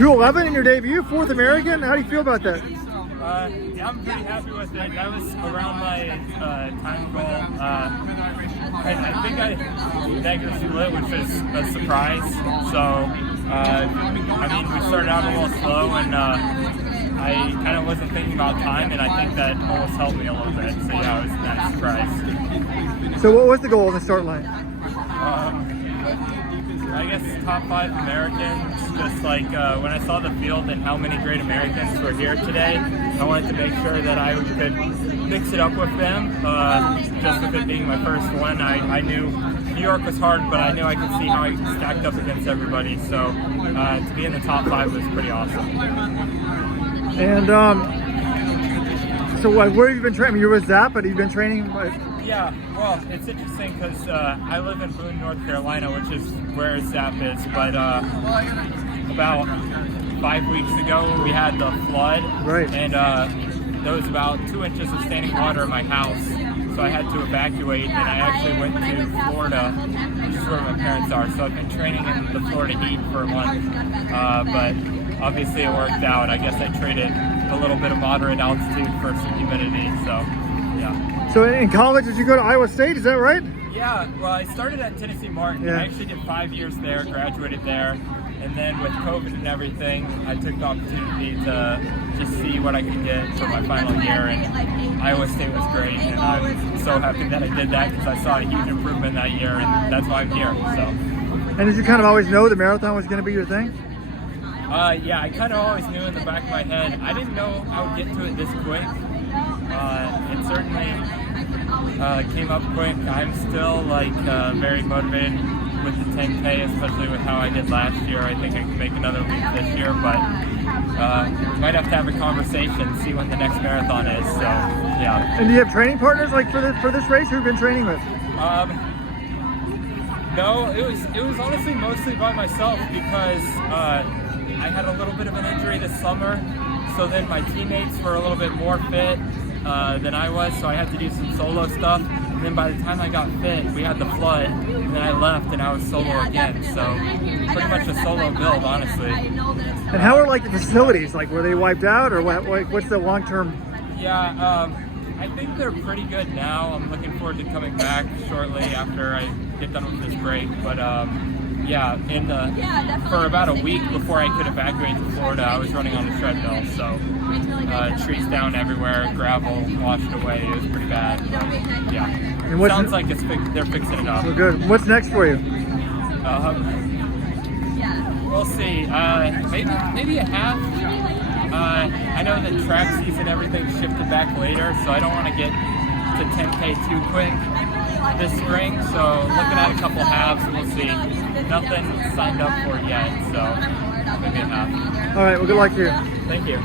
2:11 in your debut, 4th American. How do you feel about that? Yeah, I'm pretty happy with it. That was around my time goal. I think I dagger split, which was a surprise. So, I mean, we started out a little slow, and I kind of wasn't thinking about time, and I think that almost helped me a little bit. So, yeah, it was a nice surprise. So what was the goal on the start line? I guess top 5 Americans. Just like when I saw the field and how many great Americans were here today, I wanted to make sure that I could mix it up with them. Just with it being my first one, I knew New York was hard, but I knew I could see how I stacked up against everybody. So to be in the top 5 was pretty awesome. And so where have you been training? You're with Zap, but you've been training? Yeah, well, it's interesting because I live in Boone, North Carolina, which is where Zap is, but about 5 weeks ago we had the flood, right? And there was about 2 inches of standing water in my house, so I had to evacuate, and I actually went to Florida, which is where my parents are, so I've been training in the Florida heat for a month, but obviously it worked out. I guess I traded a little bit of moderate altitude for some humidity, so yeah. So in college, did you go to Iowa State? Is that right? Yeah, well, I started at Tennessee Martin. Yeah. I actually did 5 years there, graduated there, and then with COVID and everything, I took the opportunity to just see what I could get for my final year, and Iowa State was great, and I'm so happy that I did that because I saw a huge improvement that year, and that's why I'm here. So. And did you kind of always know the marathon was going to be your thing? Yeah, I kind of always knew in the back of my head. I didn't know I would get to it this quick. It certainly came up quick. I'm still very motivated with the 10K, especially with how I did last year. I think I can make another leap this year, but might have to have a conversation, see when the next marathon is. So yeah. And do you have training partners like for this race? Who've been training with? No, it was honestly mostly by myself because I had a little bit of an injury this summer. So then my teammates were a little bit more fit than I was, so I had to do some solo stuff. And then by the time I got fit, we had the flood, and then I left and I was solo again. So pretty much a solo build, honestly. And how are like the facilities? Like, were they wiped out, or what's the long term? Yeah, I think they're pretty good now. I'm looking forward to coming back shortly after I get done with this break. But yeah, for about a week before I could evacuate to Florida, I was running on the treadmill, so trees down everywhere, gravel washed away. It was pretty bad. But, yeah, And sounds like they're fixing it up. Well, good. What's next for you? We'll see. Maybe a half. I know that track season everything shifted back later, so I don't want to get to 10K too quick this spring, so looking at a couple halves, and we'll see. Nothing signed up for yet, so maybe a half. All right, well, good luck to you. Thank you.